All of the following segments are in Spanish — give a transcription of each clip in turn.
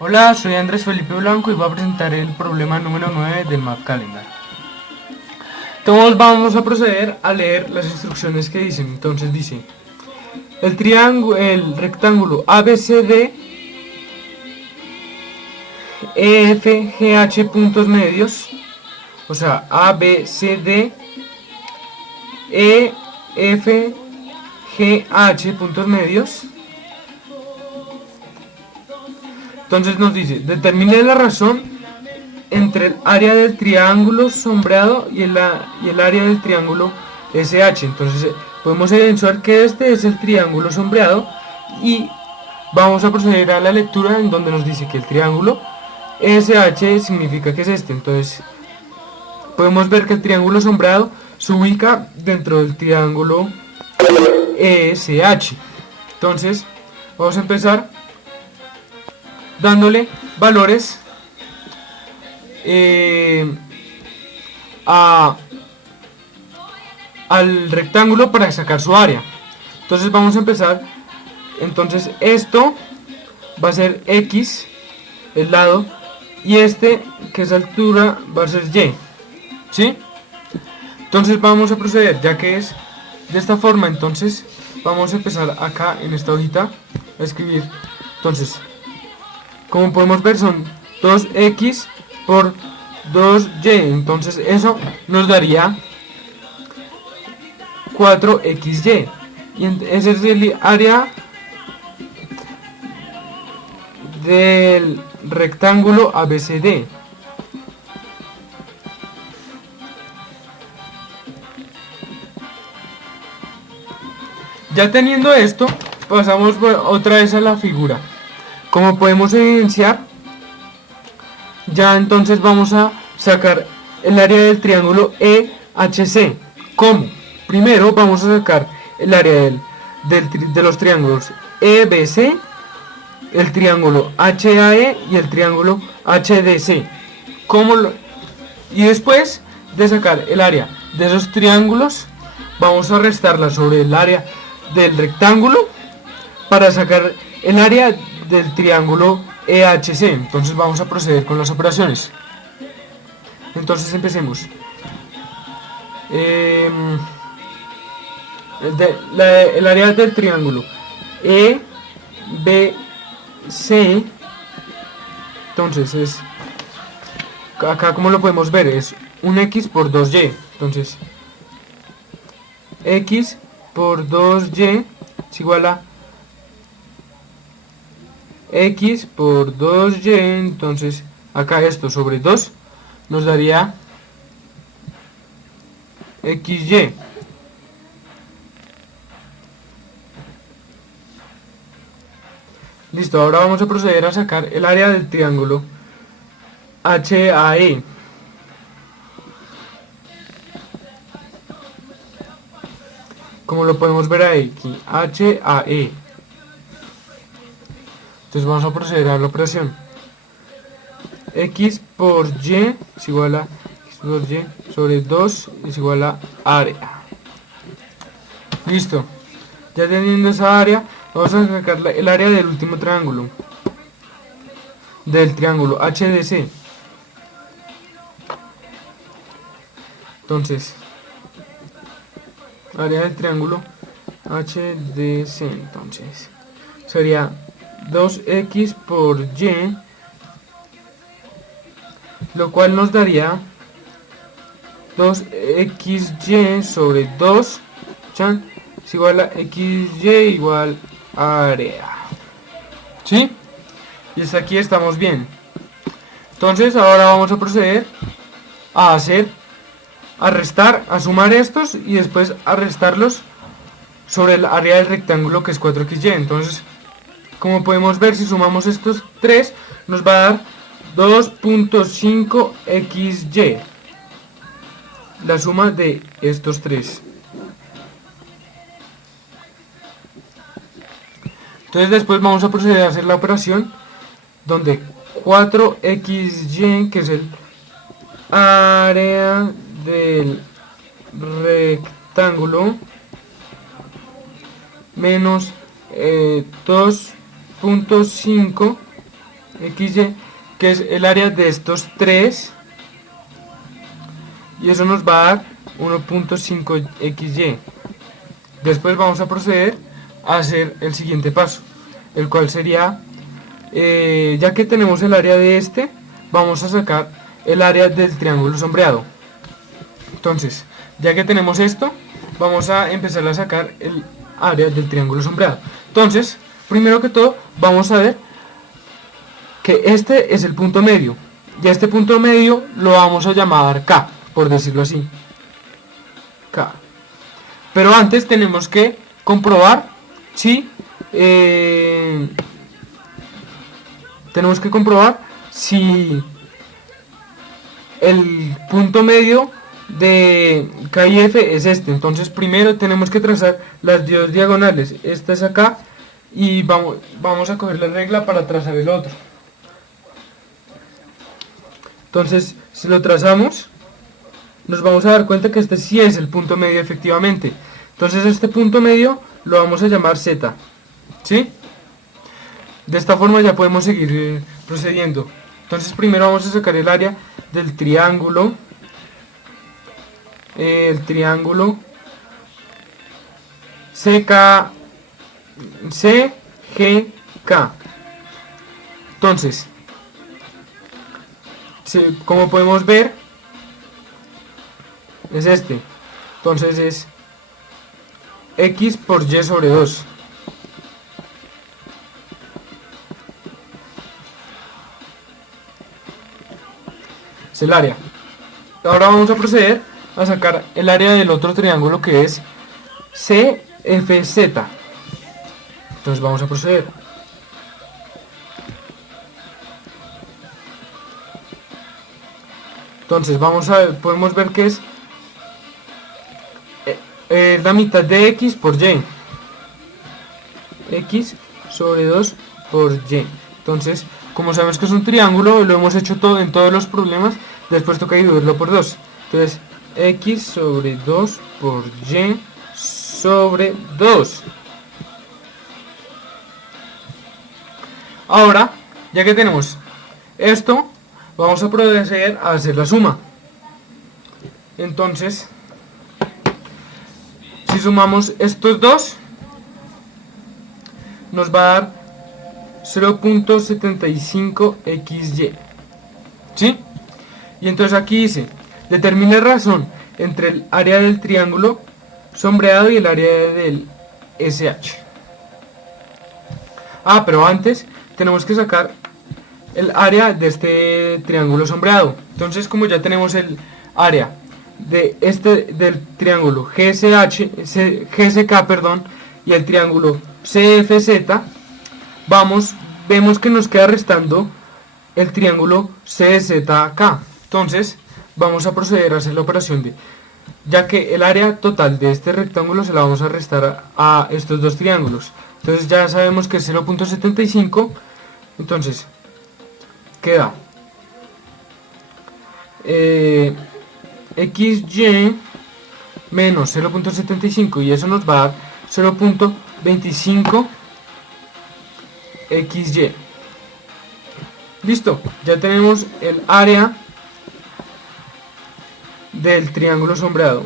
Hola, soy Andrés Felipe Blanco y voy a presentar el problema número 9 del Map Calendar. Entonces vamos a proceder a leer las instrucciones que dicen. Entonces dice, el rectángulo ABCD EFGH puntos medios, o sea, ABCD EFGH puntos medios. Entonces nos dice, determine la razón entre el área del triángulo sombreado y el área del triángulo SH. Entonces podemos evidenciar que este es el triángulo sombreado y vamos a proceder a la lectura en donde nos dice que el triángulo SH significa que es este. Entonces podemos ver que el triángulo sombreado se ubica dentro del triángulo ESH. Entonces vamos a empezar dándole valores al rectángulo para sacar su área. Entonces vamos a empezar. Entonces esto va a ser X, el lado, y este, que es altura, va a ser Y, ¿sí? Entonces vamos a proceder, ya que es de esta forma. Entonces vamos a empezar acá en esta hojita a escribir. Entonces, como podemos ver, son 2x por 2y, entonces eso nos daría 4xy, y ese es el área del rectángulo ABCD. Ya teniendo esto, pasamos otra vez a la figura. Como podemos evidenciar, ya entonces vamos a sacar el área del triángulo EHC. ¿Cómo? Primero vamos a sacar el área de los triángulos EBC, el triángulo HAE y el triángulo HDC. Y después de sacar el área de esos triángulos, vamos a restarla sobre el área del rectángulo para sacar el área del triángulo EHC. Entonces vamos a proceder con las operaciones. Entonces empecemos. El área del triángulo EBC, entonces es acá, como lo podemos ver, es un X por 2Y. Entonces X por 2Y es igual a X por 2Y. Entonces acá esto sobre 2 nos daría XY. Listo, ahora vamos a proceder a sacar el área del triángulo HAE. Como lo podemos ver ahí, aquí, HAE. Entonces vamos a proceder a la operación. X por Y es igual a X por Y sobre 2 es igual a área. Listo. Ya teniendo esa área, vamos a sacar el área del último triángulo, del triángulo HDC. Entonces, área del triángulo HDC, entonces sería 2x por y, lo cual nos daría 2xy sobre 2 es igual a xy igual a área. ¿Sí? Y hasta aquí estamos bien. Entonces ahora vamos a proceder a restar, a sumar estos y después a restarlos sobre el área del rectángulo, que es 4xy. Entonces, como podemos ver, si sumamos estos tres nos va a dar 2.5xy, la suma de estos tres. Entonces después vamos a proceder a hacer la operación donde 4xy, que es el área del rectángulo, menos 2.5 XY, que es el área de estos tres, y eso nos va a dar 1.5 XY. Después vamos a proceder a hacer el siguiente paso, el cual sería, ya que tenemos el área de este, vamos a sacar el área del triángulo sombreado. Entonces, ya que tenemos esto, vamos a empezar a sacar el área del triángulo sombreado. Entonces, primero que todo, vamos a ver que este es el punto medio, y a este punto medio lo vamos a llamar K, por decirlo así, K. Pero antes tenemos que comprobar si el punto medio de K y F es este. Entonces primero tenemos que trazar las dos diagonales. Esta es acá y vamos a coger la regla para trazar el otro. Entonces si lo trazamos, nos vamos a dar cuenta que este sí es el punto medio efectivamente. Entonces este punto medio lo vamos a llamar Z, ¿sí? De esta forma ya podemos seguir procediendo. Entonces primero vamos a sacar el área del triángulo. El triángulo CGK. Entonces, como podemos ver, es este. Entonces es X por Y sobre 2. Es el área. Ahora vamos a proceder a sacar el área del otro triángulo, que es CFZ. Entonces vamos a proceder. Entonces podemos ver que es la mitad de X por Y. X sobre 2 por Y. Entonces, como sabemos que es un triángulo, lo hemos hecho todo en todos los problemas, después toca dividirlo por 2. Entonces, X sobre 2 por Y sobre 2. Ahora, ya que tenemos esto, vamos a proceder a hacer la suma. Entonces, si sumamos estos dos, nos va a dar 0.75 XY, ¿sí? Y entonces aquí dice, determine razón entre el área del triángulo sombreado y el área del SH. Pero antes tenemos que sacar el área de este triángulo sombreado. Entonces, como ya tenemos el área de del triángulo GSK, perdón, y el triángulo CFZ, vemos que nos queda restando el triángulo CZK. Entonces vamos a proceder a hacer la operación de, ya que el área total de este rectángulo se la vamos a restar a estos dos triángulos. Entonces ya sabemos que es 0.75. entonces queda XY menos 0.75, y eso nos va a dar 0.25 XY. Listo, ya tenemos el área del triángulo sombreado.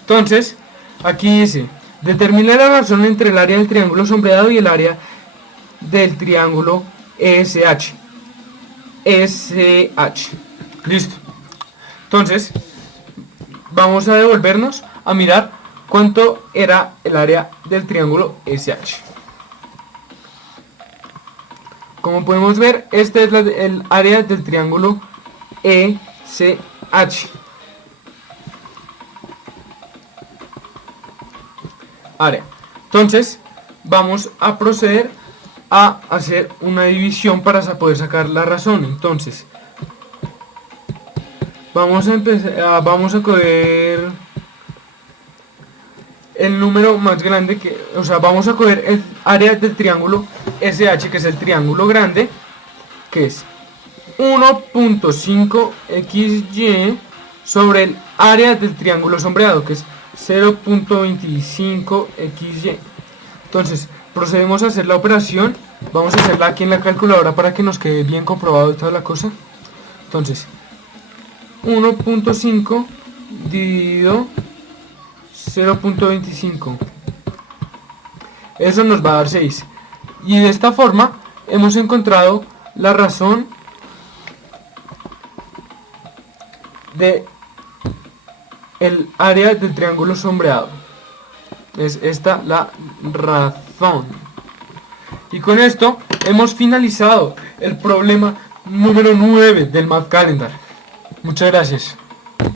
Entonces, aquí dice, determina la razón entre el área del triángulo sombreado y el área del triángulo SH. Listo. Entonces, vamos a devolvernos a mirar cuánto era el área del triángulo SH. Como podemos ver, este es el área del triángulo ECH. Área. Entonces, vamos a proceder a hacer una división para poder sacar la razón. Entonces, vamos a coger el número más grande vamos a coger el área del triángulo SH, que es el triángulo grande, que es 1.5 XY sobre el área del triángulo sombreado, que es 0.25 XY. Entonces, procedemos a hacer la operación. Vamos a hacerla aquí en la calculadora para que nos quede bien comprobado toda la cosa. Entonces, 1.5 dividido 0.25. Eso nos va a dar 6. Y de esta forma hemos encontrado la razón de el área del triángulo sombreado. Es esta la razón. Y con esto hemos finalizado el problema número 9 del Math Calendar. Muchas gracias.